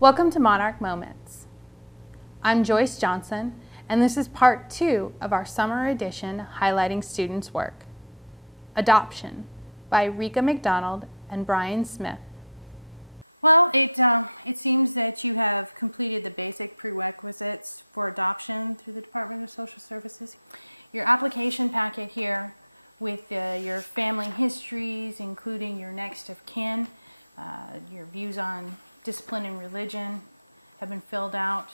Welcome to Monarch Moments. I'm Joyce Johnson, and this is part 2 of our summer edition highlighting students' work. Adoption by Rika McDonald and Brian Smith. Well, it seems that you have completed the basic prerequisites for adoption through the Department of Social Services. Your application packet here with your family histories, including your next of kin, your views on discipline and religion have been filled out.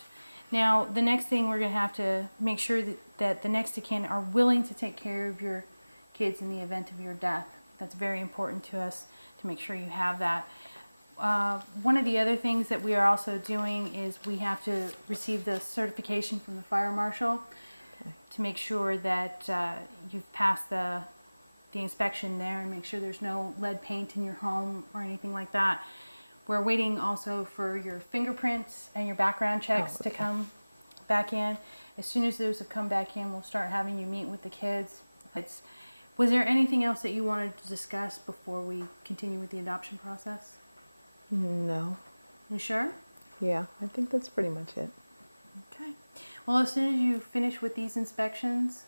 Now, the next thing we're going to have to make sure that the next of kin are willing to take care of your kids in the event of your death. That's very important to us to make sure you have that. One of the other things that we are also doing is we have to receive the certification from the fire marshal to make sure that you've passed the inspection there and make sure there's no lead paint in your home or anything like that. We're waiting also for your fingerprints and your background checks to come back in. As soon as those have come back in, we'll start having you meet with the kids. Was there anything else that you wanted to discuss before we continue with the adoption process? No. You sure? Yeah, I think that's pretty much it. Okay. Well, as soon as you finish with these inspections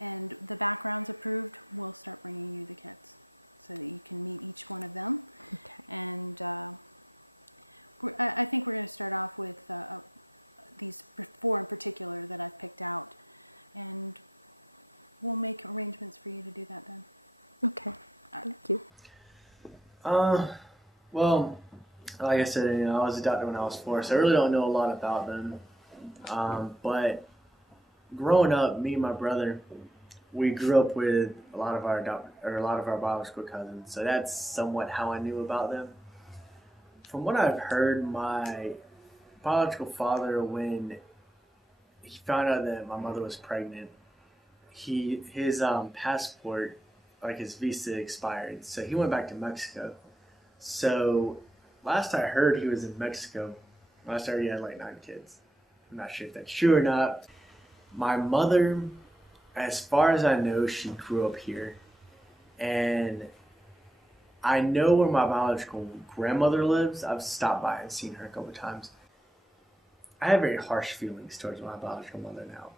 and the background's approved, we'll start bringing you the kids so that you can meet each one of them. Okay. And I think we're going to start off with these 4 in particular that I've picked out, and we'll make arrangements for you to do that then. Okay. Thank you. Well, like I said, I was adopted when I was 4, so I really don't know a lot about them. But growing up, me and my brother, we grew up with a lot of our biological cousins, so that's somewhat how I knew about them. From what I've heard, my biological father, when he found out that my mother was pregnant, his passport, like his visa, expired, so he went back to Mexico. So last I heard, he was in Mexico. Last I heard, he had like 9 kids. I'm not sure if that's true or not. My mother, as far as I know, she grew up here, and I know where my biological grandmother lives. I've stopped by and seen her a couple of times. I have very harsh feelings towards my biological mother now.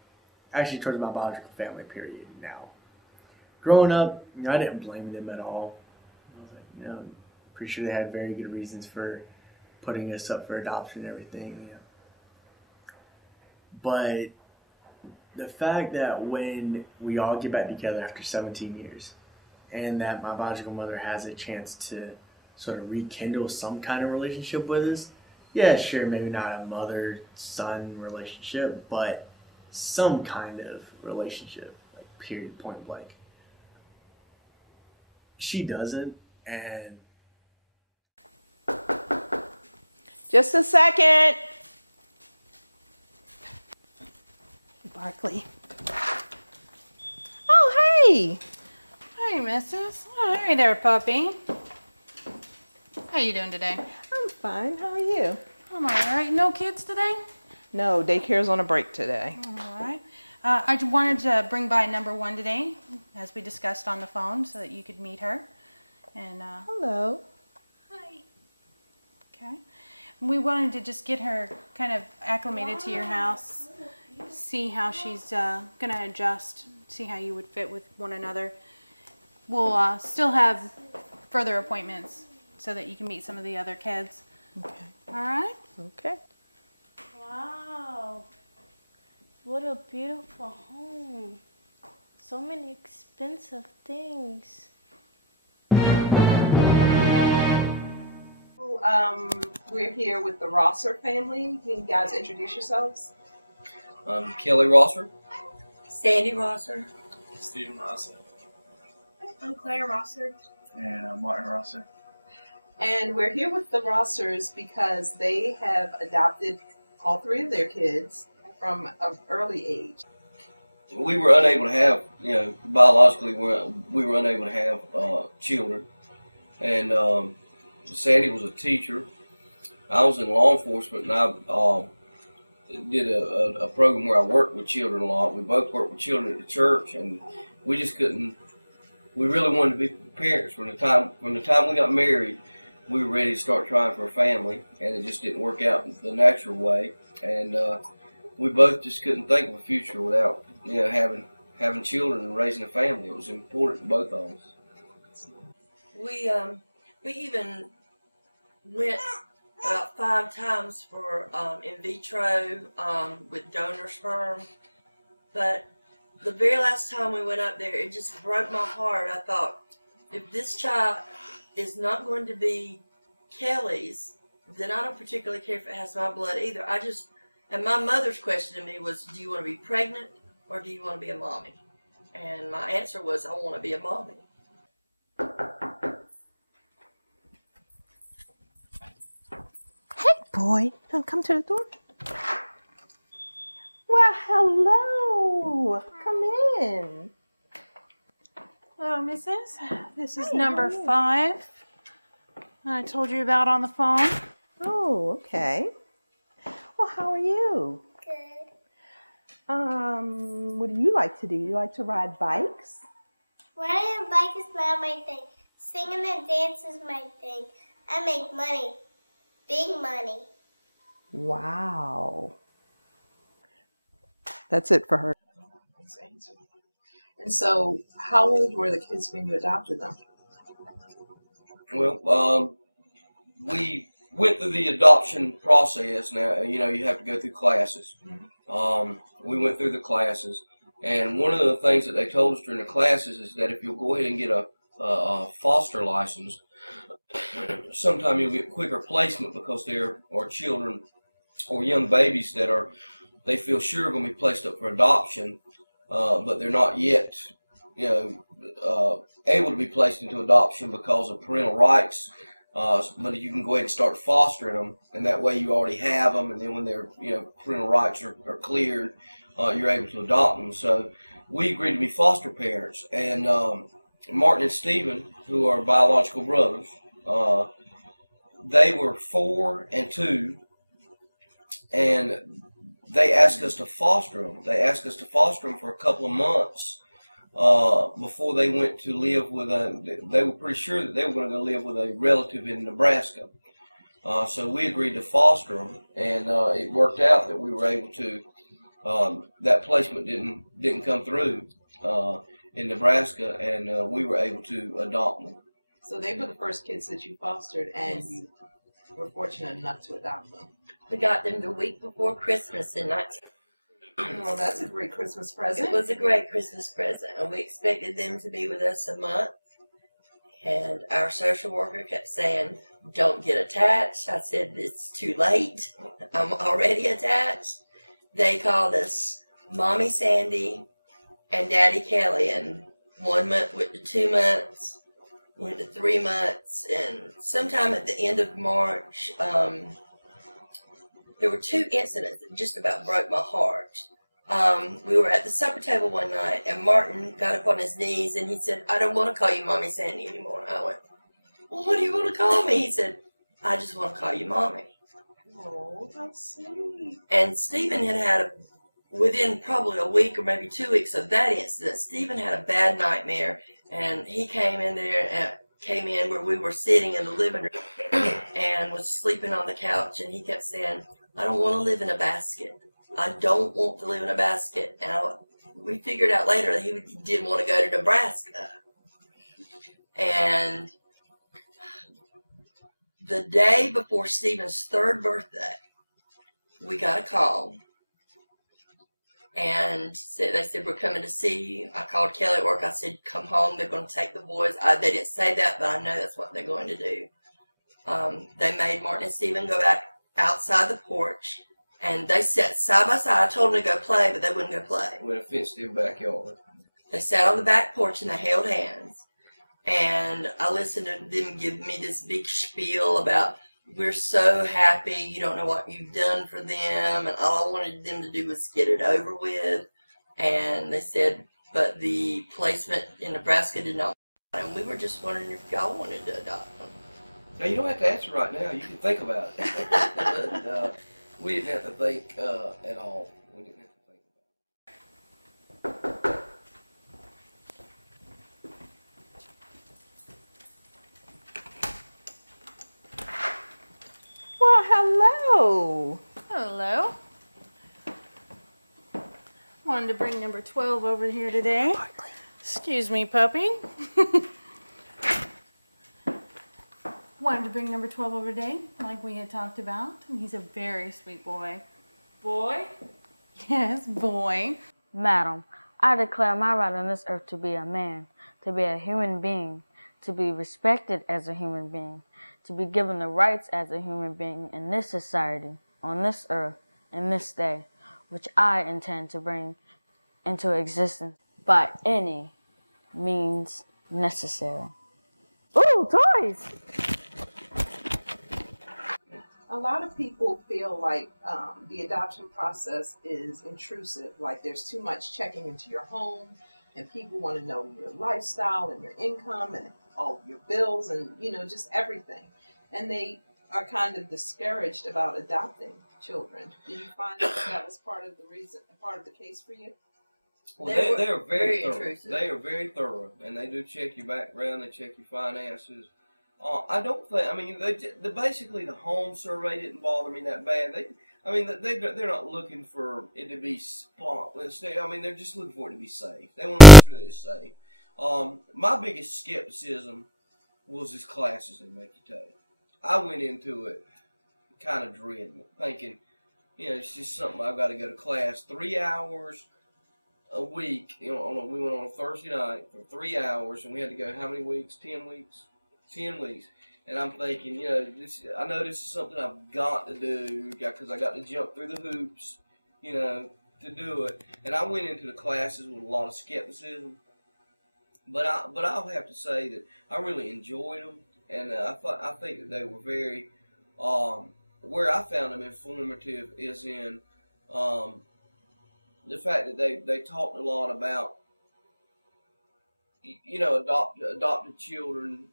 Actually, towards my biological family, period, now. Growing up, I didn't blame them at all. I was like, pretty sure they had very good reasons for putting us up for adoption and everything. But the fact that when we all get back together after 17 years, and that my biological mother has a chance to sort of rekindle some kind of relationship with us. Yeah, sure, maybe not a mother-son relationship, but some kind of relationship, like period, point blank. She doesn't, and... Just a second. Barkley. Oh, hey. Hey, missus. Oh, hey there, puppy. How you doing today? I'm fine. How are you? I'm all right. No kids today? No, daycare's on a break today. All right. I just wanted to bring by number 1 today, as we discussed on the phone, so that you could meet her. And hello. hi. Okay. We wanted to just get her kind of acclimated to your house, see how she's going to adjust, see how you would fit with one another. We'll still have further appointments so that you can meet some of the other kids. Okay. All right? Okay. Wow. What a beautiful home. So many expensive things. We're here with the Rosser family. Can you guys introduce yourselves? I'm Kelly Rosser. Sandy Rosser. Stephen Rosser. I'm Claire Rosser. And I'm Martin Rosser. And we're here with the Rossers because they have adopted all 3 of their kids from an early age. We were unable to have, biologically, we were unable to have children. And Sandy was a teacher. I was in law enforcement, and I did a program where I worked with children a lot. We both worked with children at the church, and we just couldn't. We really wanted to be parents from the time we got married. we were ready to start trying for a family, and it just didn't work out the natural way. And we both just couldn't think of a future without, having children and raising a family. It was important to both of us. We even went about 5 times for in vitro with donor sperm, but the very last time we went up there, it just broke my heart. I thought, if this child is not going to be Kelly's, then I don't particularly care if it has my blood either. And my mother's question to me was, do you want to be pregnant or do you want to be a mommy? And my answer was, I want to be a mommy. Hey, boy. Come to the door. Well, hello. Come in. Hello, Mrs. This is number 5. I told you about on the phone. Oh, okay. Well, how are you? Good. What do you like to do? You like to ride bikes? Riding a bike is not my thing. Singing and dance is my thing. I make money. Big money. Wow. That's it for her. And so, how old were the kids when you adopted them? Well, we went through the adoption process. Now, you have to go through classes. We went through the classes, and one of the things that they told us during the classes is that if you'll go ahead and get a foster license, sometime you'll get quicker placement because there are children or young babies that they feel sure are going to be placed up for adoption, but they're not yet, able to be placed into adoption because of parental rights. But you can go ahead and start fostering them, and that way you already have them, and then when their parental rights are cleared, you're able to adopt them. So we agreed to be foster parents, and Martin and Stephen, who are biological brothers, they were 4 and 2, and they asked us to foster them. They asked us to foster them for a couple of months before they went to live with they were pretty sure that they were going to go live with a relative in Nebraska. So we agreed to foster them, and it worked out that we were able to, that placement didn't come through in Nebraska, and we were able to adopt them. So they were the first kids that you fostered, and you were fortunate enough to adopt them. We got them the week before Christmas in 19. Oh, that's a great Christmas present. It was a great Christmas present, and we expected them to be with us a month. And our social worker kept saying, "Don't get attached." I said, "It's too late. I'm already attached." They called us Mommy Sandy and Daddy Kelly, and 1 month went to 2 months, went to 3 months, and sometime at the end of March, there were 2 incidents that just about broke my heart. We were at the supper table one night, and Martin got up on his knees, and he said, "I don't want to call you Mommy Sandy anymore." I went, "Well, what do you want to call me?" He said, "I just want to call you Mommy." Oh, that's sweet. And Stephen had within probably a week or maybe 2 weeks of that incident, Stephen had a bad nightmare, and he came in where we were sitting in the living room and was sleeping on the couch, and he kept saying, "I don't want to live in a basket. I don't want to live in a basket." And we figured out later that he didn't want to go to Nebraska. And the day before Stephen's 3rd birthday, we got a call. And they said, "We're coming to see you." I called Kelly at work. I said, "Come home. They're going to take the boys." They didn't say that, but I know that's what they're going to do. They made Martin and Stephen go back outside the porch, and they sat side by side. I told them to go play, but they wouldn't go play. With a fenced-in backyard. They sat on the back porch and they held hands. And I listened to them give me this big spiel about, "We're so happy. You don't know what you've done for them." And all I wanted them to do was get it over with. And they said, but the placement in Nebraska did not. And we were just wondering if y'all wanted to adopt them. Now, you don't have to answer right now. You can think about it. But, we didn't have to think at all. We didn't have to think about it. wanted to bring number 12 over here today. Excuse me, puppy. Wanted to bring number 12 over today, like we had talked about. And he's a very sweet boy. Boy? Yes, boy. Madam, I declare my right on this earth to be a man, to be a human being, to be respected as a human being, to be given the rights as a human being in this society, on this earth, in this day, which I intend to bring into existence by any means necessary. Ooh, toys! A lot of people feel like the adoption process is intrusive, like there's too much checking into your home, and people want to know your lifestyle and your income and all your bills and, you know, just everything. And they are kind of discouraged about adopting children. Do you find that was part of the case for you? Well, they are very thorough. Intrusive. They are very thorough, and they do check your background. They check your finances. I don't think. I mean, they basically the home survey didn't bother me that bad. They're not looking for it to be spotless. They're just looking for it to be safe. They want to make sure that it's safe. My biggest skepticism was this classes they make you take. I went into it kind of dreading it, thinking, you know, it's just something I've got to go to class 3 hours a week. You know, we went on a Thursday night for 3 hours, and we had to go how many weeks? 10 weeks. 10 weeks. And I'm thinking, you know, I know this is something I've got to do because I got to jump through the hoops, you know, to do it. And I went into the classes with a lot of skepticism. But I'll have to say that I really enjoyed them, and I think that they were very. Where I found them informative is in the fact that they talked a lot about, you know, adopted children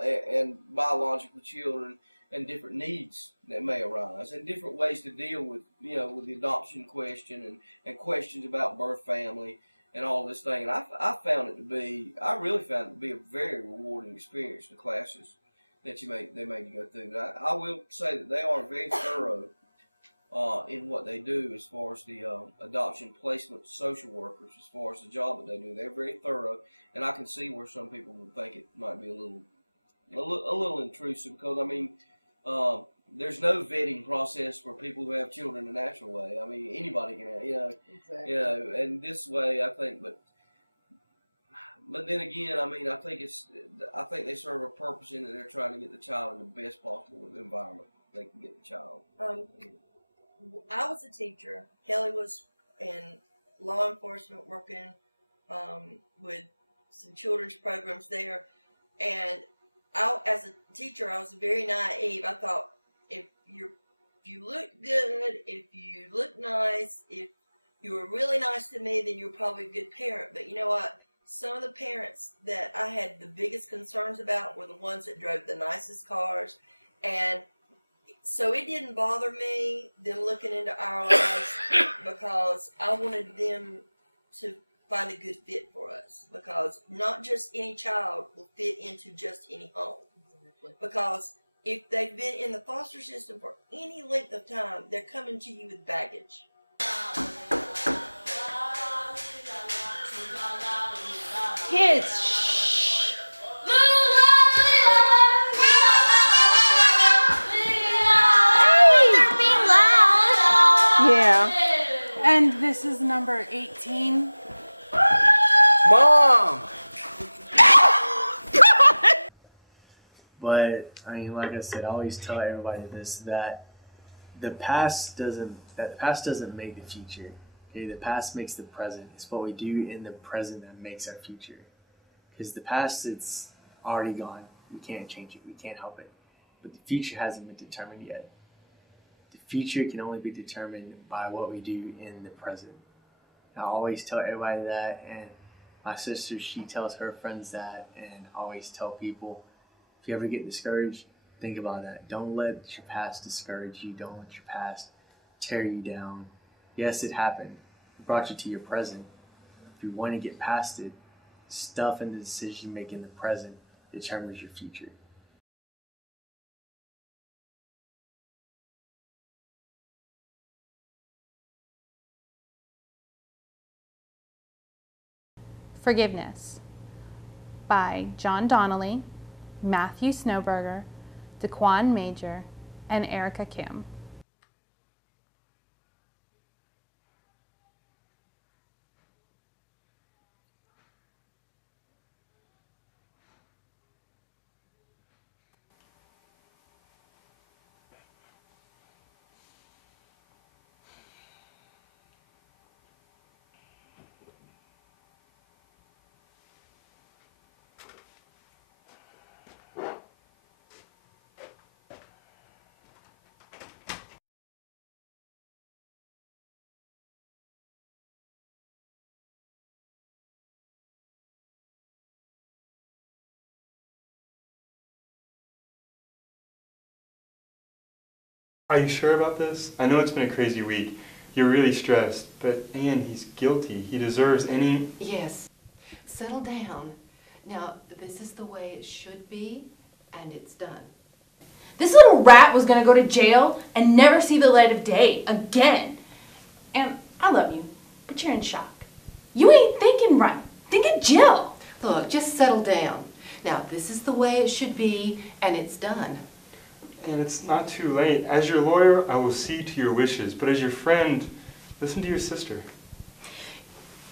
and biological children and different needs that may arise and different ways to deal with, you know, with the adoption question and questions about birth family and all this thing. And I really found it to be a very rewarding experience, the classes that they made you go through. I will say that they are very thorough in what they do as far as the adoption placement social workers, as far as the job that they do. They're very thorough, and I can see where some people would think it might be a little intrusive because, I mean, there's no vetting process for people who have children the natural way. I mean, anybody can have, Exactly. you know, and this way, I think, but then again, I mean, I think they serve a purpose in that they're trying to get the child in the best possible environment they can get the child. I was a teacher. Kelly was in law enforcement working with some children's programs there. And as a teacher, I was very naive. I thought if you look good, if you look nice, if you were really nice to me, then you're probably a good parent. But you know what? Some of the parents that I had the biggest concerns about were the ones that drove the nicest cars. And so it didn't bother me, them looking into our lives, because I wanted them to find a good fit for us. Because not just any child will fit into just any home. Because if they've been in the foster system for any length of time, they're coming to you with baggage. Kids, shh. Yeah. And this is number 18. Mom! But I mean, like I said, I always tell everybody this, that the past doesn't make the future. Okay, the past makes the present. It's what we do in the present that makes our future. Because the past, it's already gone. We can't change it. We can't help it. But the future hasn't been determined yet. The future can only be determined by what we do in the present. I always tell everybody that, and my sister, she tells her friends that, and I always tell people, if you ever get discouraged, think about that. Don't let your past discourage you. Don't let your past tear you down. Yes, it happened. It brought you to your present. If you want to get past it, stuff in the decision making in the present determines your future. Forgiveness by John Donnelly, Matthew Snowberger, Daquan Major, and Erica Kim. Are you sure about this? I know it's been a crazy week. You're really stressed, but Anne, he's guilty. He deserves any... Yes. Settle down. Now, this is the way it should be, and it's done. This little rat was gonna go to jail and never see the light of day again. And I love you, but you're in shock. You ain't thinking right. Think of Jill. Look, just settle down. Now, this is the way it should be, and it's done. And it's not too late. As your lawyer, I will see to your wishes, but as your friend, listen to your sister.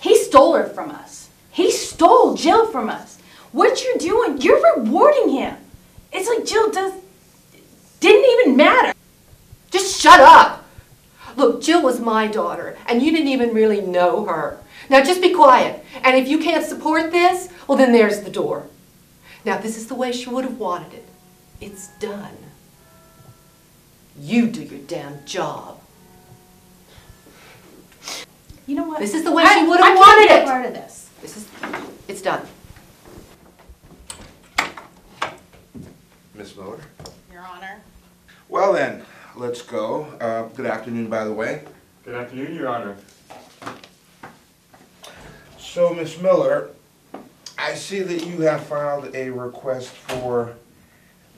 He stole her from us. He stole Jill from us. What you're doing, you're rewarding him. It's like Jill didn't even matter. Just shut up. Look, Jill was my daughter, and you didn't even really know her. Now, just be quiet. And if you can't support this, well, then there's the door. Now, this is the way she would have wanted it. It's done. You do your damn job. You know what? This is the way she would have wanted it. I can't be a part of this. It's done. Miss Miller? Your Honor. Well then, let's go. Good afternoon, by the way. Good afternoon, Your Honor. So, Miss Miller, I see that you have filed a request for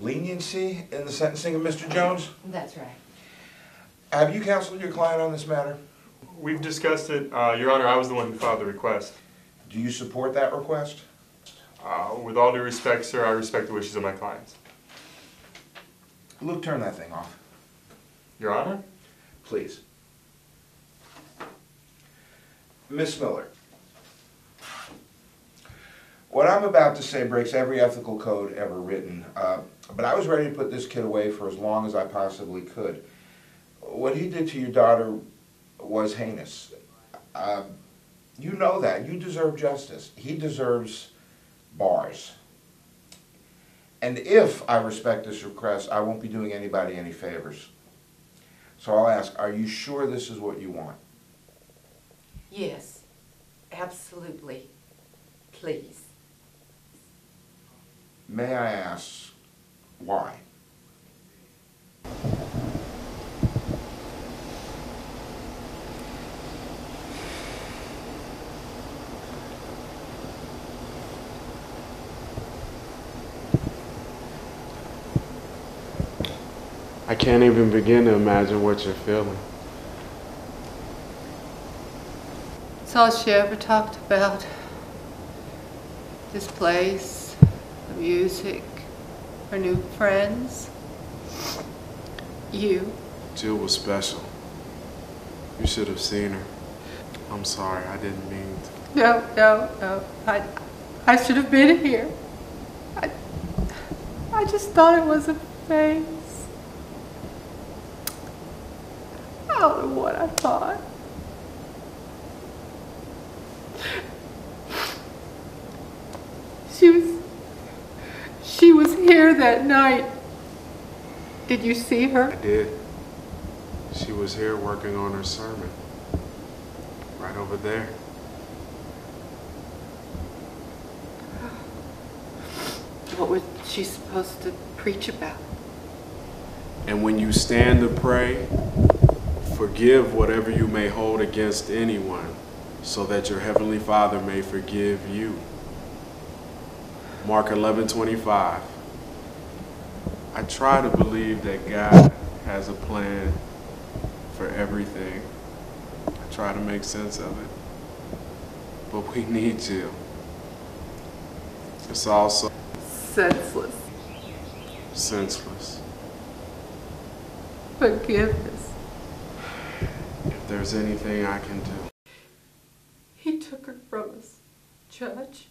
leniency in the sentencing of Mr. Jones? That's right. Have you counseled your client on this matter? We've discussed it. Your Honor, I was the one who filed the request. Do you support that request? With all due respect, sir, I respect the wishes of my clients. Luke, turn that thing off. Your Honor? Please. Miss Miller, what I'm about to say breaks every ethical code ever written, but I was ready to put this kid away for as long as I possibly could. What he did to your daughter was heinous. You know that. You deserve justice. He deserves bars. And if I respect this request, I won't be doing anybody any favors. So I'll ask, are you sure this is what you want? Yes, absolutely. Please. May I ask why? I can't even begin to imagine what you're feeling. It's all she ever talked about. This place, the music, her new friends. You. Jill was special. You should have seen her. I'm sorry, I didn't mean to. No. I should have been here. I just thought it was a phase. I don't know what I thought. She was here that night. Did you see her? I did. She was here working on her sermon. Right over there. What was she supposed to preach about? And when you stand to pray, forgive whatever you may hold against anyone, so that your heavenly Father may forgive you. Mark 11:25. I try to believe that God has a plan for everything. I try to make sense of it. But we need Jill. It's also senseless. senseless. Forgiveness. If there's anything I can do. He took her from us, Judge.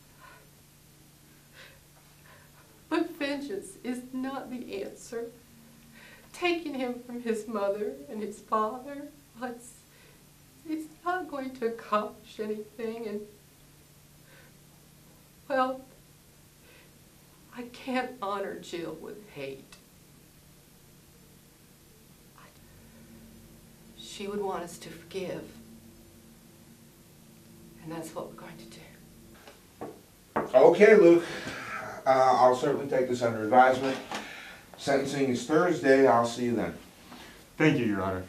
But vengeance is not the answer. Taking him from his mother and his father, well, it's not going to accomplish anything. And, well, I can't honor Jill with hate. She would want us to forgive. And that's what we're going to do. Okay, Luke. I'll certainly take this under advisement. Sentencing is Thursday. I'll see you then. Thank you, Your Honor.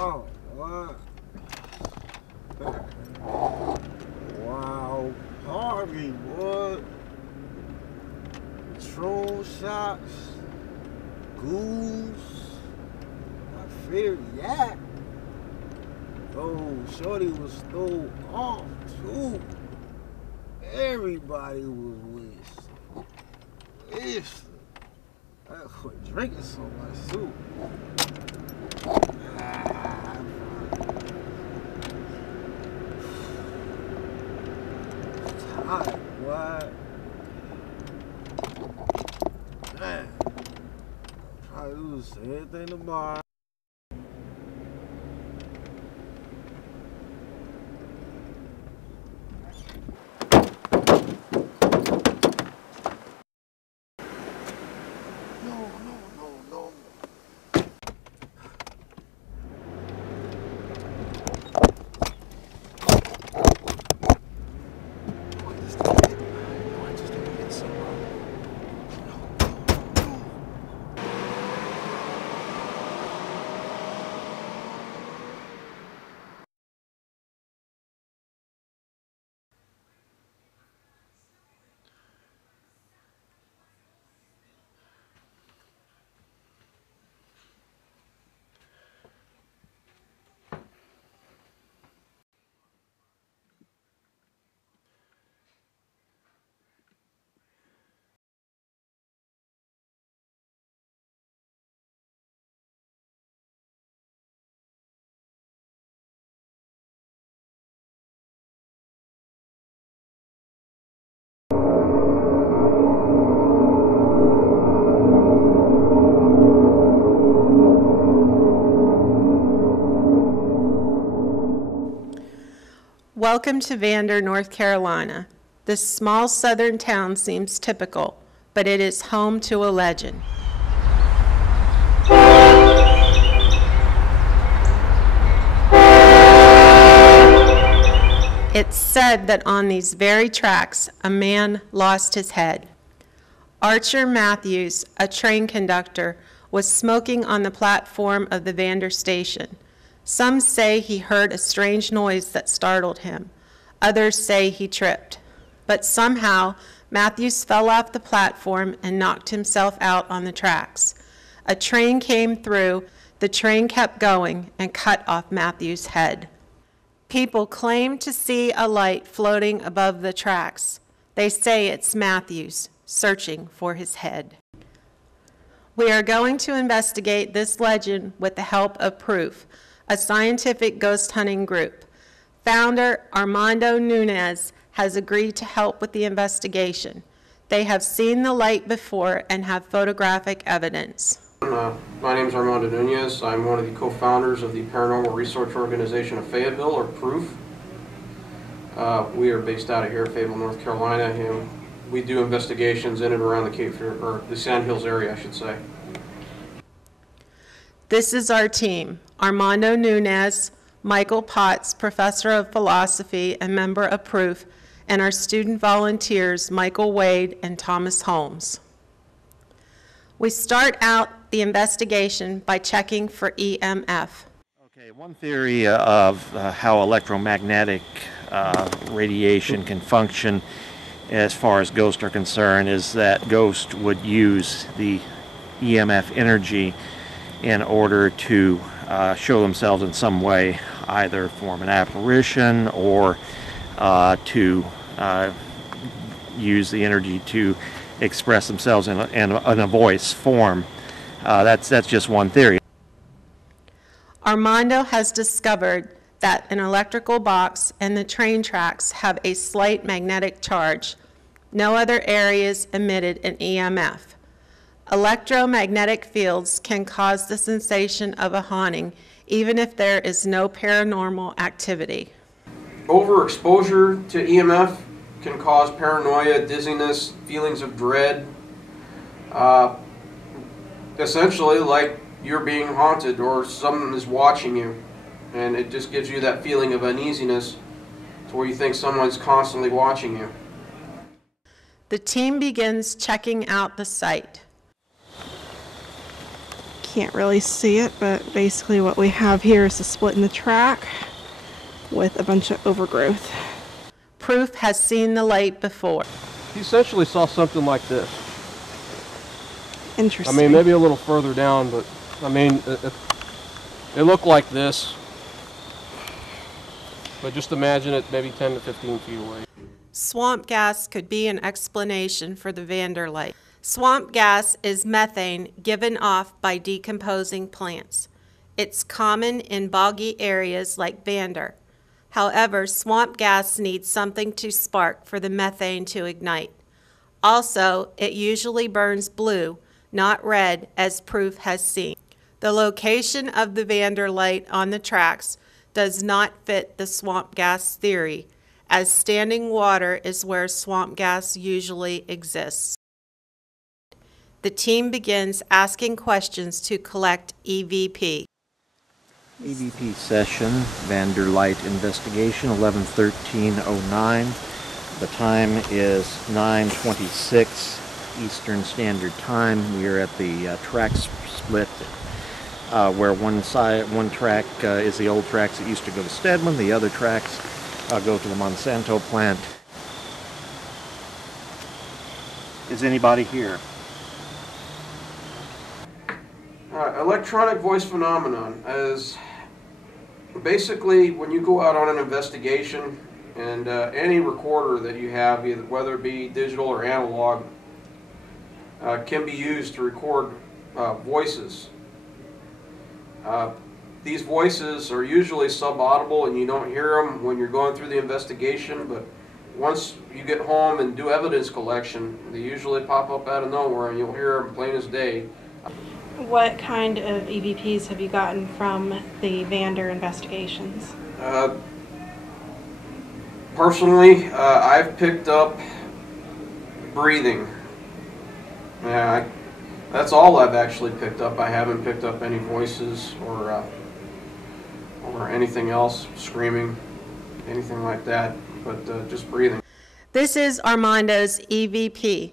Oh, what? Wow, Harvey, what? Patrol shots, ghouls, my favorite yak. Oh, shorty was thrown off too. Everybody was wasted. I quit drinking so much too. Tired, what? Man, probably do the same thing tomorrow. Welcome to Vander, North Carolina. This small southern town seems typical, but it is home to a legend. It's said that on these very tracks, a man lost his head. Archer Matthews, a train conductor, was smoking on the platform of the Vander station. Some say he heard a strange noise that startled him. Others say he tripped. But somehow, Matthews fell off the platform and knocked himself out on the tracks. A train came through, the train kept going and cut off Matthews' head. People claim to see a light floating above the tracks. They say it's Matthews searching for his head. We are going to investigate this legend with the help of Proof, a scientific ghost hunting group. Founder Armando Nunez has agreed to help with the investigation. They have seen the light before and have photographic evidence. My name is Armando Nunez. I'm one of the co-founders of the Paranormal Research Organization of Fayetteville, or Proof. We are based out of here, Fayetteville, North Carolina, and we do investigations in and around the Cape Fear, or the Sand Hills area, I should say. This is our team: Armando Nunez, Michael Potts, professor of philosophy and member of Proof, and our student volunteers, Michael Wade and Thomas Holmes. We start out the investigation by checking for EMF. Okay, one theory of how electromagnetic radiation can function as far as ghosts are concerned is that ghosts would use the EMF energy in order to show themselves in some way, either form an apparition or to use the energy to express themselves in a voice form. That's just one theory. Armando has discovered that an electrical box and the train tracks have a slight magnetic charge. No other areas emitted an EMF. Electromagnetic fields can cause the sensation of a haunting, even if there is no paranormal activity. Overexposure to EMF can cause paranoia, dizziness, feelings of dread. Essentially like you're being haunted or someone is watching you, and it just gives you that feeling of uneasiness to where you think someone's constantly watching you. The team begins checking out the site. Can't really see it, but basically what we have here is a split in the track with a bunch of overgrowth. Proof has seen the light before. He essentially saw something like this. Interesting. I mean, maybe a little further down, but I mean, it looked like this. But just imagine it maybe 10 to 15 feet away. Swamp gas could be an explanation for the Vander light. Swamp gas is methane given off by decomposing plants. It's common in boggy areas like Vander. However, swamp gas needs something to spark for the methane to ignite. Also, it usually burns blue, not red, as Proof has seen. The location of the Vander light on the tracks does not fit the swamp gas theory, as standing water is where swamp gas usually exists. The team begins asking questions to collect EVP. EVP session, Vanderlight investigation, 11/13/09. The time is 9:26 Eastern Standard Time. We are at the track split where one track is the old tracks that used to go to Stedman, the other tracks go to the Monsanto plant. Is anybody here? Electronic voice phenomenon is basically when you go out on an investigation, and any recorder that you have, either whether it be digital or analog, can be used to record voices. These voices are usually subaudible and you don't hear them when you're going through the investigation, but once you get home and do evidence collection, they usually pop up out of nowhere and you'll hear them plain as day. What kind of EVPs have you gotten from the Vander investigations? Personally, I've picked up breathing. Yeah, that's all I've actually picked up. I haven't picked up any voices or anything else, screaming, anything like that, but just breathing. This is Armando's EVP.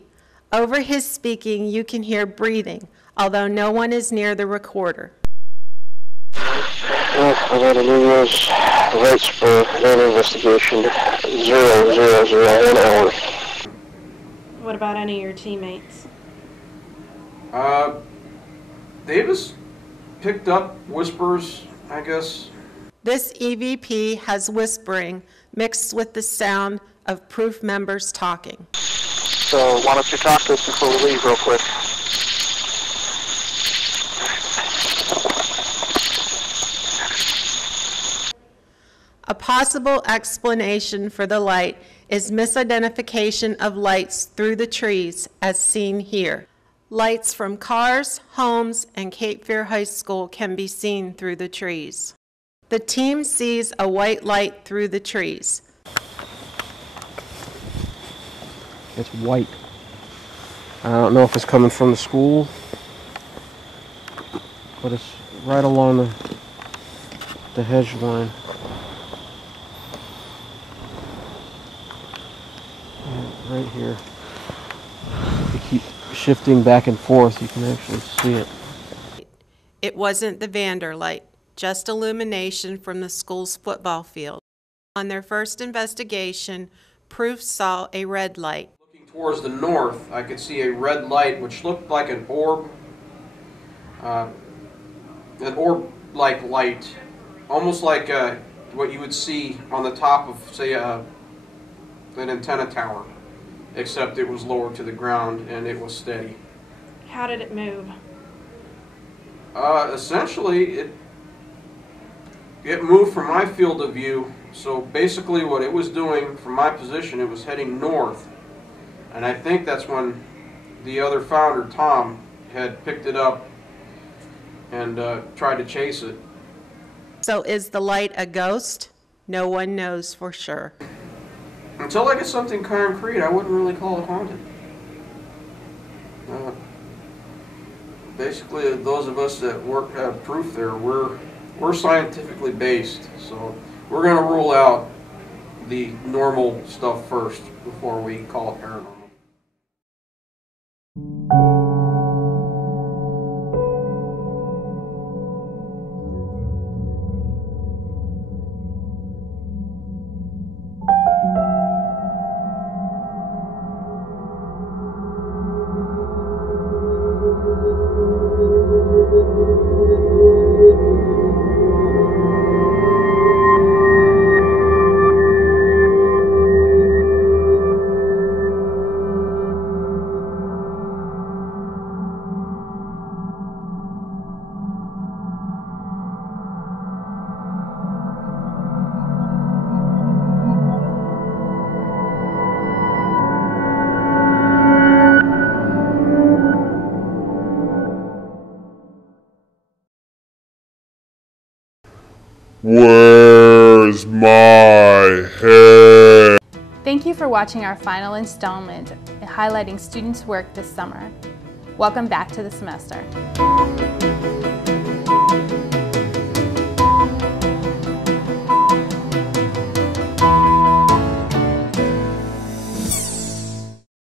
Over his speaking, you can hear breathing, although no one is near the recorder. Armando Nunez, rates for an investigation 0001 hour. What about any of your teammates? Davis picked up whispers, I guess. This EVP has whispering mixed with the sound of proof members talking. So why don't you talk to us before we leave real quick? A possible explanation for the light is misidentification of lights through the trees, as seen here. Lights from cars, homes, and Cape Fear High School can be seen through the trees. The team sees a white light through the trees. It's white. I don't know if it's coming from the school, but it's right along the hedge line. Right here. If you keep shifting back and forth, you can actually see it. It wasn't the Vanderlight, just illumination from the school's football field. On their first investigation, proof saw a red light. Looking towards the north, I could see a red light which looked like an orb-like light, almost like what you would see on the top of, say, an antenna tower, except it was lower to the ground and it was steady. How did it move? Essentially, it moved from my field of view. So basically what it was doing from my position, it was heading north. And I think that's when the other founder, Tom, had picked it up and tried to chase it. So is the light a ghost? No one knows for sure. Until I get something concrete, I wouldn't really call it haunted. Basically, those of us that have proof there, we're scientifically based, so we're going to rule out the normal stuff first before we call it paranormal. Where's my head? Thank you for watching our final installment highlighting students' work this summer. Welcome back to the semester.